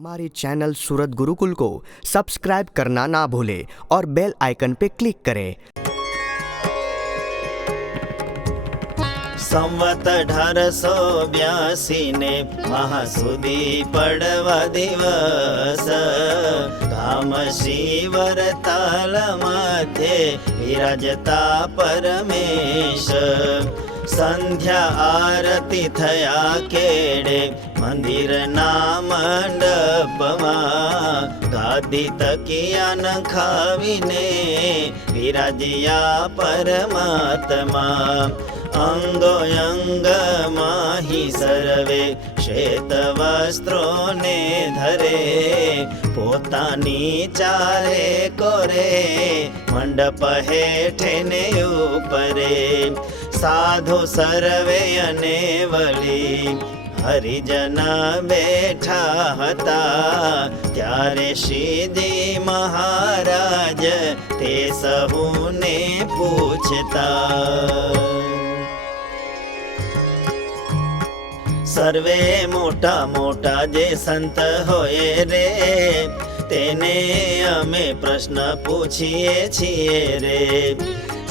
हमारे चैनल सूरत गुरुकुल को सब्सक्राइब करना ना भूलें और बेल आइकन पे क्लिक करें। संवत 1882 ने महासुदी पड़वा दिवस गाम शिवर ताल मध्य विराजता परमेश संध्या आरती थया केड़े मंदिर ना मंडपमा गादी तकिया न खावीने विराजिया परमात्मा अंगोयंग माही सर्वे श्वेत वस्त्रो ने धरे पोतानी चारे कोरे मंडप हेठे ने उपरे साधु सर्वे अने वली हरिजन बैठा हता त्यारे श्रीजी महाराज ते सहुने पूछता सर्वे मोटा मोटा जे संत होए रे तेने अमे प्रश्न पूछिए छिए रे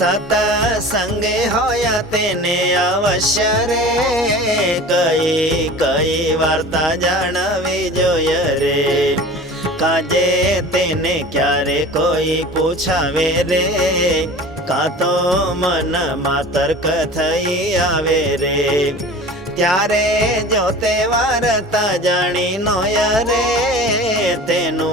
सतसंगे होया तेने अवश्य रे कई कई वार्ता जाणवी जोय रे काजे तेने क्यारे कोई पूछावे रे का तो मन मातर्क थई आवे रे त्यारे जोते वार्ता जाणी नोय रे तेनु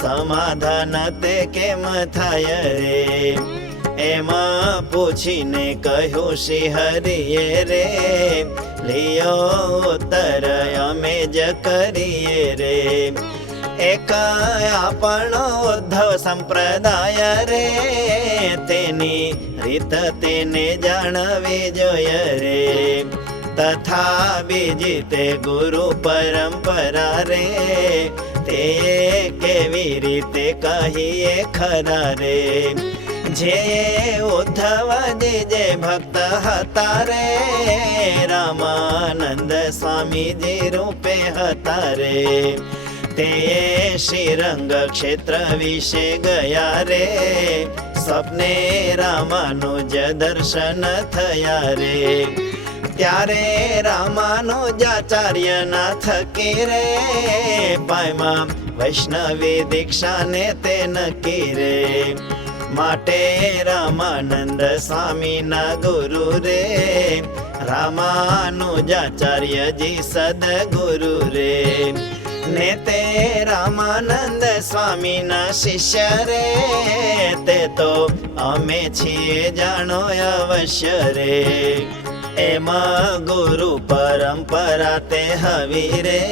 समाधान ते केम थाय रे एमा पूछीने कह्यो श्री हरिये रे लियो उत्तर अमे ज करिये रे एक आपणो उद्धव संप्रदाय रे तेनी रीत तेने जाणवी जोय रे तथा बीजी ते गुरु परंपरा रे ते केवी रीते कहिए खरा रे जे उद्धव जी जे भक्त हता रे रामानंद स्वामी जी रूपे हता रे ते श्रीरंग क्षेत्र विषे गया रे सपने रामानुज दर्शन थया रे त्यारे रामानुजाचार्य नाथ के रे पायमा वैष्णवी दीक्षा ने ते नकी रे माटे रामानंद स्वामी ना गुरु रे रामानुजाचार्य जी सदगुरु रे ने ते रामानंद स्वामी ना शिष्य रे ते तो अमे छिए जाणो अवश्य रे एमा गुरु परंपरा ते हवी रे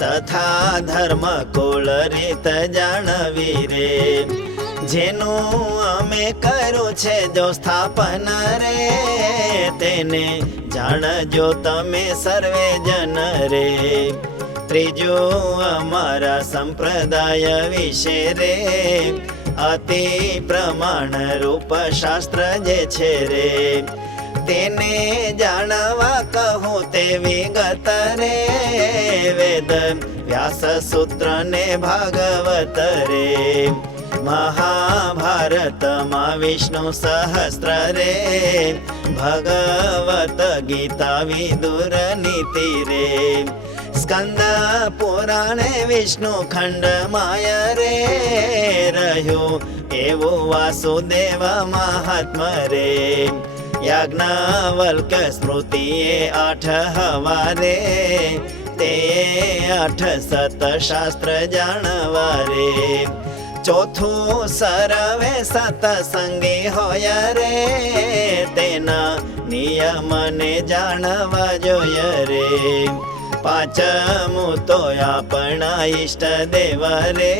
तथा धर्म कुल रीत जाणवी रे जेनु अमे करू छे जो स्थापन रे तेने जाणजो तमे सर्वे जन रे त्रीजो अमारा संप्रदाय विषे रे अति प्रमाण रूप शास्त्र जे छे रे तेने जाणवा कहूँ ते विगत रे वेद व्यास सूत्र ने भागवत रे महाभारत मा विष्णु सहस्त्र रे भगवत गीता विदुर नीति रे स्कंद पुराणे विष्णु खंड माया रे रह्यो एवो वासुदेव महात्मा रे याज्ञवल्क स्मृतिए 8 हवारे ते 8 सत शास्त्र जाणवारे चौथो सर्वे सतसंगी होय रे तेना नियम ने जाणवा जोय रे पाचमु तो आपणा इष्ट देव रे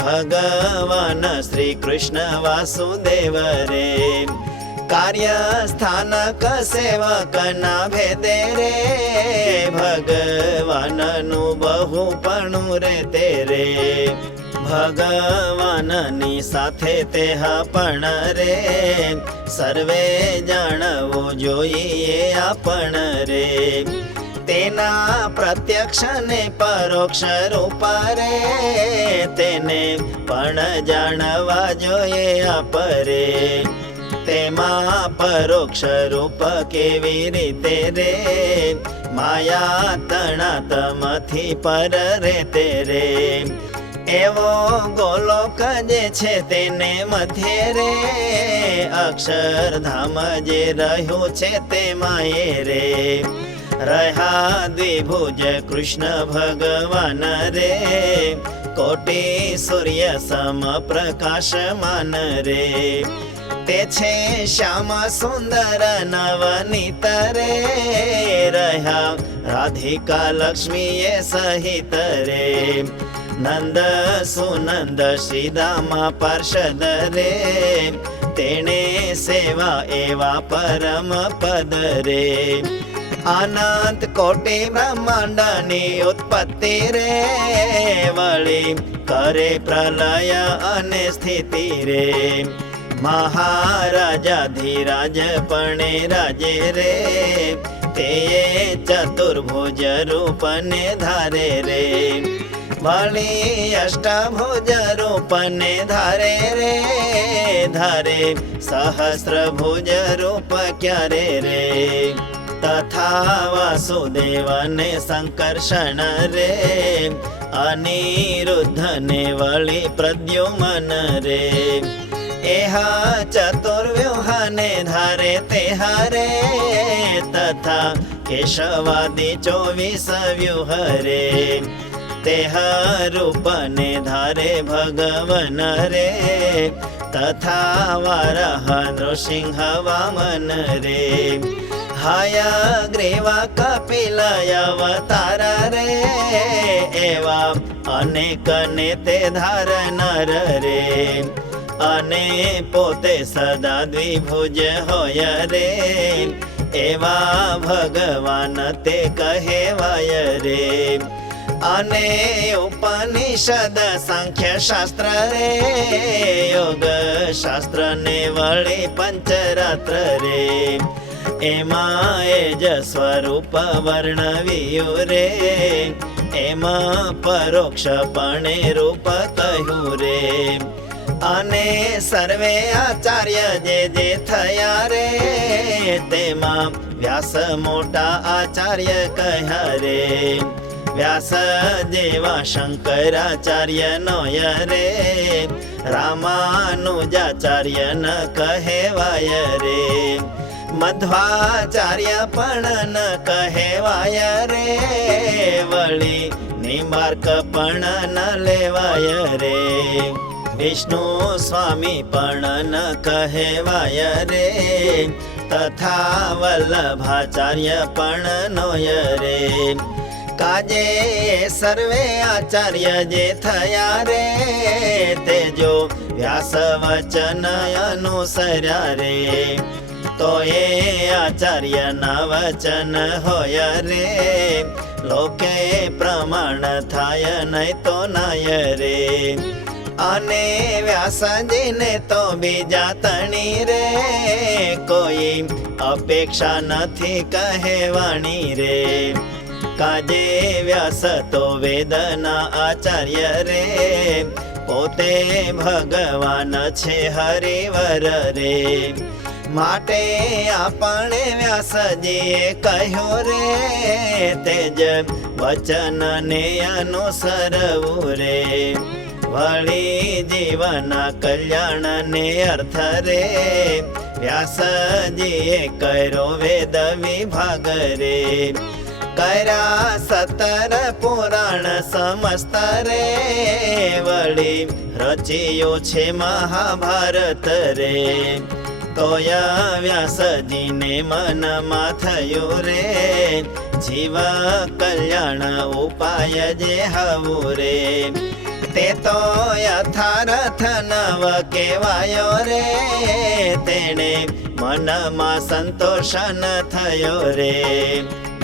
भगवान श्री कृष्ण वासुदेव रे कार्य स्थानक सेवक ना भेदे रे भगवान नु बहुपणु रे तेरे भगवान नी साथे ते पण रे सर्वे जाणवो जोईए आपण रे તેના પ્રત્યક્ષ ને પરોક્ષ રૂપ રે તેને પણ જાણવા જોઈએ આપરે. તેમાં પરોક્ષ રૂપ કેવી રીતે રે માયા તણાતમથી પર રે તે રે. એવો ગોલોક જે છે તેને મધ્ય રે અક્ષરધામ જે રહ્યું છે તેમાં એ રે. રહ્યા દ્વિભુજ કૃષ્ણ ભગવાન રે કોટી સૂર્ય સમ પ્રકાશમાન રે. તે છે શ્યામ સુંદર નવનીત રે રહ્યા રાધિકા લક્ષ્મીએ સહિત રે. નંદ સુનંદ શ્રીદામા પાર્ષદ રે તેણે સેવા એવા પરમ પદ રે. અનંત કોટી બ્રહ્માંડની ઉત્પત્તિ રે વળી કરે પ્રલય અને સ્થિતિ રે. મહારાજાધિરાજ પણે રાજે રે તે ચતુર્ભુજ રૂપને ધારે રે. વળી અષ્ટભુજ રૂપને ધારે રે ધારે સહસ્રભુજ રૂપ ક્યારે રે. તથા વાસુદેવને સંકર્ષણ રે અનિરુદ્ધને વળી પ્રદ્યુમન રે. એહા ચતુર્વ્યુહને ધારે તે હરે તથા કેશવાદી 24 વ્યુહ રે. તેહ રૂપને ધારે ભગવન રે તથા વારાહ નૃસિંહ વામન રે. હયગ્રીવા કપિલ અવતાર રે એવા અનેક ને તે ધારનાર રે. અને પોતે સદા દ્વિભુજ હોય રે એવા ભગવાન તે કહેવાય રે. અને ઉપનિષદ સાંખ્ય શાસ્ત્ર રે યોગ શાસ્ત્ર ને વળી પંચરાત્ર રે. એમાં એજ સ્વરૂપ વર્ણવ્યું રે એમાં પરોક્ષપણે રૂપ કહ્યું રે. અને સર્વે આચાર્ય જે થયા રે તેમાં વ્યાસ મોટા આચાર્ય કહ્યા રે. વ્યાસ જેવા શંકરાચાર્ય નોય રે રામાનુજાચાર્ય ન કહેવાય રે. મધ્વાચાર્ય પણ ન કહેવાય રે વળી નિમ્બાર્ક પણ ન લેવાય રે. વિષ્ણુ સ્વામી પણ ન કહેવાય રે તથા વલ્લભાચાર્ય પણ નોય રે. કાજે સર્વે આચાર્ય જે થયા રે તે જો વ્યાસ વચન અનુસર્યા રે. તો એ આચાર્ય ના વચન હોય રે લોકે પ્રમાણ થાય નહીં તો નાય રે. અને વ્યાસજીને તો બીજા તણી રે કોઈ અપેક્ષા નથી કહેવાણી રે. કાજે વ્યાસ તો વેદના આચાર્ય રે પોતે ભગવાન છે હરિવર રે. માટે આપણે વ્યાસજીએ કહ્યું રે તેજ વચન ને અનુસરવું રે. વળી જીવન કલ્યાણ ને અર્થ રે વ્યાસજીએ કર્યો વેદ વિભાગ રે. કર્યા 17 પુરાણ સમસ્ત રે વળી રચ્યો છે મહાભારત રે. તોય વ્યાસજીને મનમાં થયું રે જીવ કલ્યાણ ઉપાય જે હવું રે. તે તો યથાર્થ નવ કહેવાયો રે તેણે મનમાં સંતોષ ન થયો રે.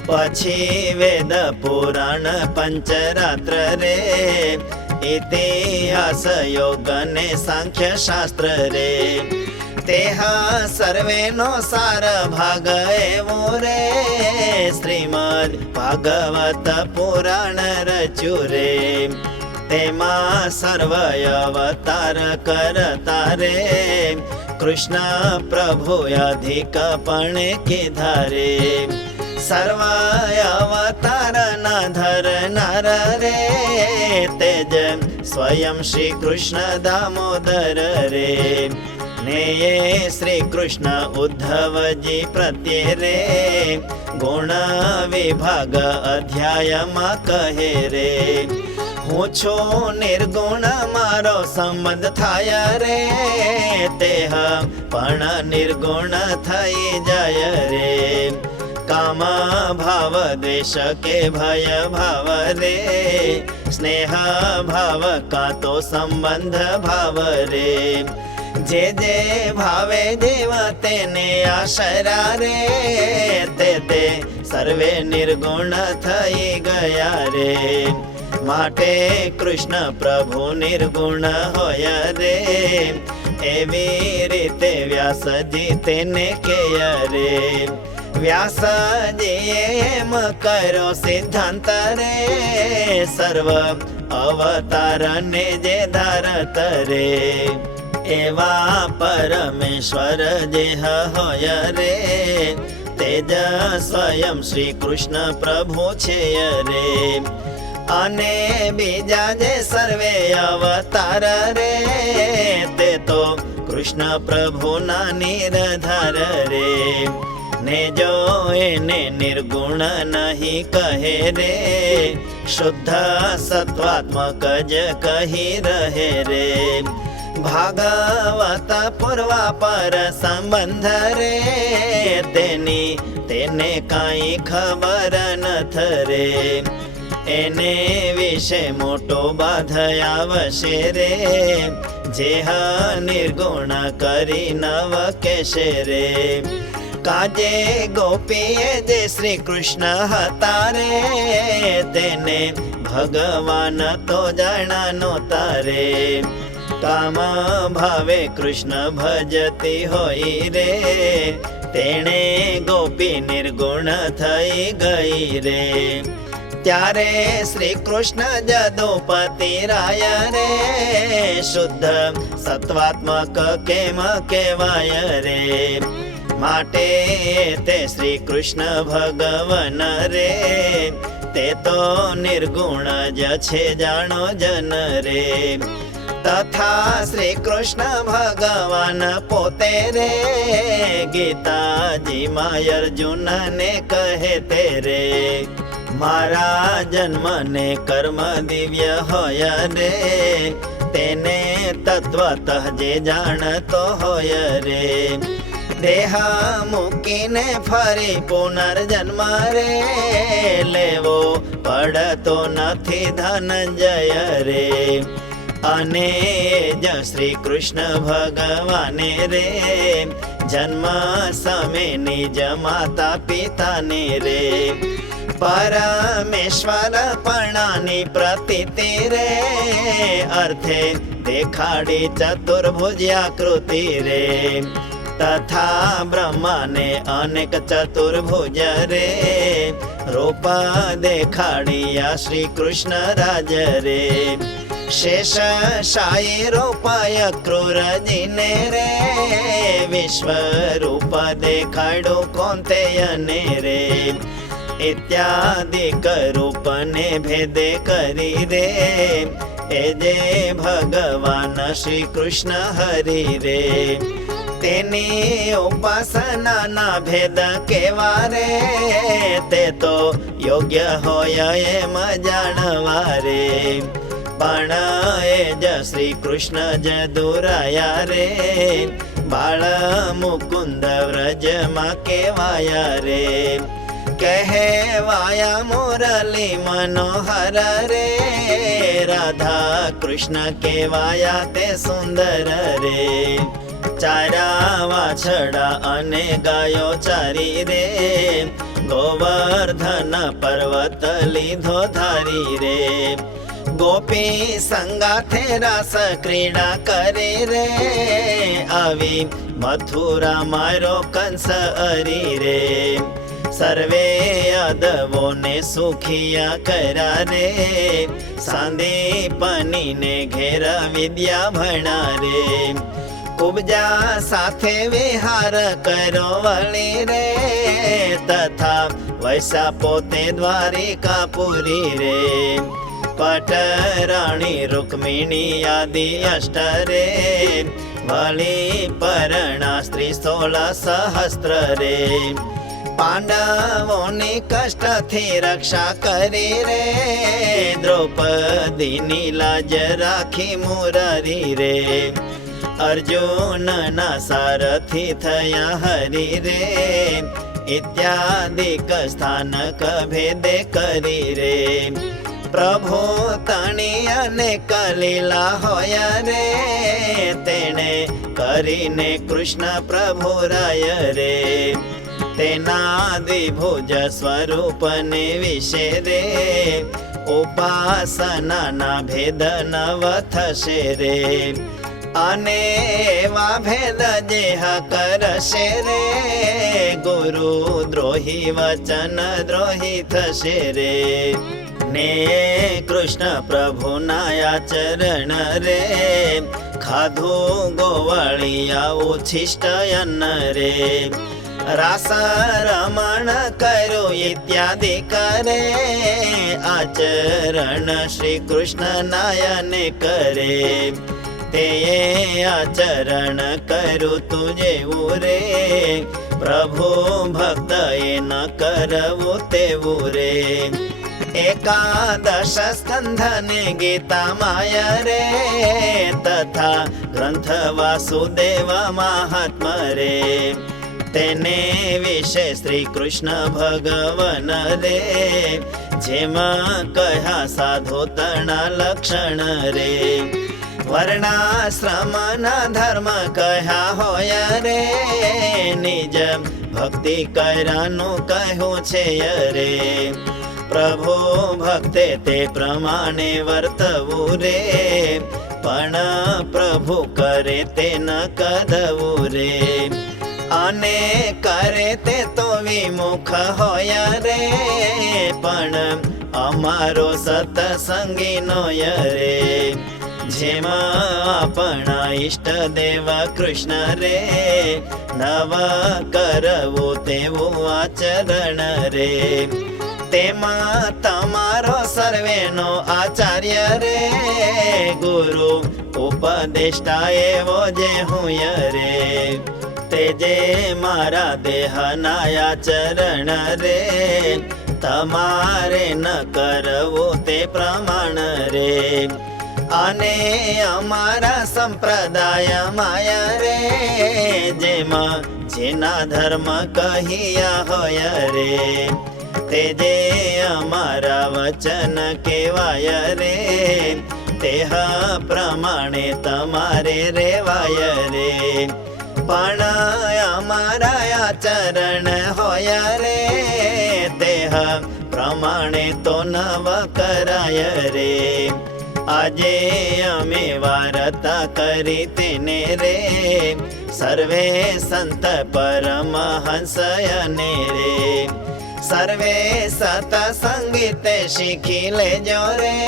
પછી વેદ પુરાણ પંચરાત્ર રે ઇતિહાસ યોગ ને સાંખ્ય શાસ્ત્ર રે તેહા સર્વેનો સાર ભાગ એવો રે શ્રીમદ ભાગવત પુરાણ રચ્યું રે તેમાં સર્વ અવતાર કરતા રે કૃષ્ણ પ્રભુ અધિક પણ કીધા રે સર્વ અવતાર ના ધરનાર રે તેજ સ્વયં શ્રી કૃષ્ણ દામોદર રે ને શ્રી કૃષ્ણ ઉદ્ધવજી પ્રત્યે રે ગુણ વિભાગ અધ્યાયમાં કહે રે હું છું નિર્ગુણ મારો સંબંધ થાય રે તેહ પણ નિર્ગુણ થઈ જાય રે કામ ભાવ દ્વેષ કે ભય ભાવ રે સ્નેહ ભાવ કા તો સંબંધ ભાવ રે જે જે ભાવે દેવ તેને આશરા રે તે સર્વે નિર્ગુણ થઈ ગયા રે માટે કૃષ્ણ પ્રભુ નિર્ગુણ હોય રે એવી રીતે વ્યાસજી તેને કહે રે વ્યાસજીએ એમ કર્યો સિદ્ધાંત રે સર્વ અવતારને જે ધારત રે એવા પરમેશ્વર જે હોય રે તેજ સ્વયં શ્રી કૃષ્ણ પ્રભુ છે રે અને બીજા જે સર્વે અવતાર રે તે તો કૃષ્ણ પ્રભુના નિરધાર રે ને જો એને નિર્ગુણ નહીં કહે રે શુદ્ધ સત્વાત્મક જ કહી રહે રે ભાગવત પૂર્વા પર સંબંધ રે તેને કાંઈ ખબર નથ રે એને વિશે મોટો બાધ આવશે રે જે નિર્ગુણ કરી નવ કેશે રે કાજે ગોપીએ જે શ્રી કૃષ્ણ હતા રે તેને ભગવાન તો જાણનો તારે કામ ભાવે કૃષ્ણ ભજતી હોય રે તેણે ગોપી નિર્ગુણ થઈ ગઈ રે ત્યારે શ્રી કૃષ્ણ જદુપતિ રાય રે શુદ્ધ સત્વાત્મક કેમ કહેવાય રે માટે તે શ્રી કૃષ્ણ ભગવાન રે તે તો નિર્ગુણ જ છે જાણો જન રે તથા શ્રી કૃષ્ણ ભગવાન પોતે રે ગીતાજીમાં અર્જુનને કહે તે રે મારા જન્મ ને કર્મ દિવ્ય હોય રે તેને તત્વતઃ જે જાણતો હોય રે દેહ મૂકીને ફરી પુનર્જન્મ રે લેવો પડતો નથી ધનંજય રે અને જ શ્રી કૃષ્ણ ભગવાને રે જન્મ સમે નિજ માતા પિતાને રે પરમેશ્વર પણાની પ્રતીતિ રે અર્થે દેખાડી ચતુર્ભુજાકૃતિ રે તથા બ્રહ્માને અનેક ચતુર્ભુજ રે રૂપ દેખાડિયા શ્રી કૃષ્ણ રાજ રે શેષ શાયી રૂપાય ક્રૂરજીને રે વિશ્વ રૂપ દેખાડો કોંતેયને રે ઇત્યાદિક રૂપને ભેદે કરી રે એ જે ભગવાન શ્રી કૃષ્ણ હરિ રે તેની ઉપાસનાના ભેદ કેવા રે તે તો યોગ્ય હોય એમ જાણવા રે પણ એ જ શ્રી કૃષ્ણ જ દુરાયા રે બાળ મુકુંદ વ્રજમાં કેવાયા રે કહેવાયા મુરલી મનોહર રે રાધા કૃષ્ણ કેવાયા તે સુંદર રે ચારા વાછડા અને ગાયો ચારી રે ગોવર્ધન પર્વત લીધો ધારી રે ગોપી સંગાથે રાસ ક્રીડા કરે રે આવી મથુરા મારો કંસ હરી રે. સર્વે યાદવોને સુખિયા કર્યા રે, સાંદીપનીને ઘેર વિદ્યા ભણા રે. ઉપજા સાથે વિહાર કરો વળી રે, તથા વૈસા પોતે દ્વારિકાપુરી રે. પટરાણી રૂકમિણી આદિ અષ્ટ રે, વળી પરણા સ્ત્રી 16 સહસ્ત્ર રે. પાંડવોની કષ્ટથી રક્ષા કરી રે, દ્રૌપદીની લાજ રાખી મુરારી રે. અર્જુનના સારથી થયા હરી રે, ઇત્યાદિક સ્થાનક ભેદે કરી રે. પ્રભુ તણી અનેક લીલા હોય રે, તેણે કરીને કૃષ્ણ પ્રભુ રાય રે. તેના દ્વિભુજ સ્વરૂપને વિશે રે, ઉપાસનાના ભેદ નવ થશે રે. અને એવા ભેદ જેહ કરશે રે, ગુરુ દ્રોહી વચન દ્રોહી થશે રે. ને કૃષ્ણ પ્રભુના આચરણ રે, ખાધું ગોવાળિયા ઉચ્છિષ્ટ અન્ન રે. રાસ રમણ કર્યું ઇત્યાદિ કરે, આચરણ શ્રી કૃષ્ણ નાયને કરે. તે આચરણ કર્યું તુજેવું રે, પ્રભુ ભક્ત એ ન કરવું તેવું રે. એકાદશ સ્કંધને ગીતા માયા રે, તથા ગ્રંથ વાસુદેવ મહાત્મ રે. તેને વિશે શ્રી કૃષ્ણ ભગવન રે, જેમાં કહ્યા સાધુ તણા લક્ષણ રે. વર્ણાશ્રમના ધર્મ કહ્યા હોય રે, નિજ ભક્તિ કર્યાનું કહ્યું છે રે. પ્રભુ ભક્તે તે પ્રમાણે વર્તવું રે, પણ પ્રભુ કરે તે ન કદવું રે. અને કરે તે તો વિમુખ હોય રે, પણ અમારો સતસંગી નો રે. જેમાં આપણા ઈષ્ટ દેવ કૃષ્ણ રે, નવ કરવું તેવું આચરણ રે. તેમાં તમારો સર્વેનો આચાર્ય રે, ગુરુ ઉપદેષ્ટા એવો જે હું રે. તે જે મારા દેહના આચરણ રે, તમારે ન કરવું તે પ્રમાણ રે. અને અમારા સંપ્રદાય માયા રે, જેમાં જેના ધર્મ કહ્યા હોય રે. તે જે અમારા વચન કહેવાય રે, તે પ્રમાણે તમારે રેવાય રે. પણ અમારા આચરણ હોય રે, તે પ્રમાણે તો નવ કરાય રે. આજે અમે વાર્તા કરી તેને રે, સર્વે સંત પરમહંસયને રે. સર્વે સતસંગીતે શીખી લેજો રે,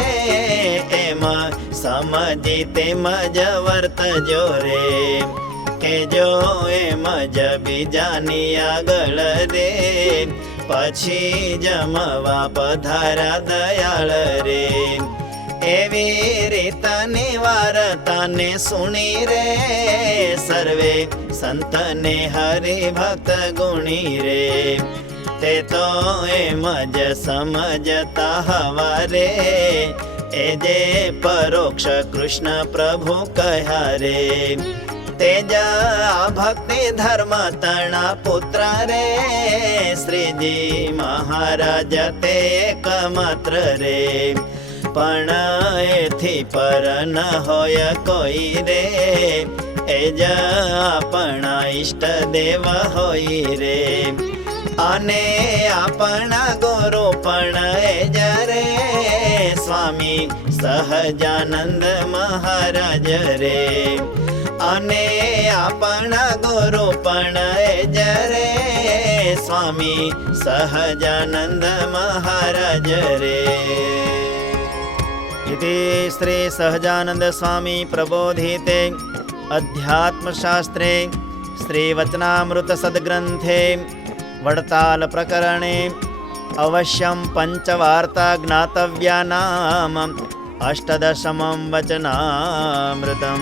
એમાં સમજી તેમ જ વર્તજો રે. કે જો એમ જ બીજાની આગળ રે, પછી જમવા પધારા દયાળ રે. એવી રીતની વાર્તાને સુણી રે, સર્વે સંતને હરિભક્ત ગુણી રે. તે તો એમ જ સમજતા હવા રે, એ જે પરોક્ષ કૃષ્ણ પ્રભુ કહ્યા રે. તેજ ભક્તિ ધર્મ તણા પુત્ર રે, શ્રીજી મહારાજ તે એકમાત્ર રે. પણ એથી પર ન હોય કોઈ રે, એ જ આપણા ઈષ્ટ દેવ હોય રે. અને આપણા ગુરુ પણ એ જ રે, સ્વામી સહજાનંદ મહારાજ રે. અને આપણા ગુરુ પણ એ રે સ્વામી સહજાનંદ મહારાજ રે. ઇતિ શ્રી સહજાનંદ સ્વામી પ્રબોધિતે અધ્યાત્મશાસ્ત્રે શ્રીવચનામૃત સદ્ગ્રંથે વડતાલ પ્રકરણે અવશ્યમ પંચવાર્તા જ્ઞાતવ્યાનામ અષ્ટદશમં વચનામૃતમ.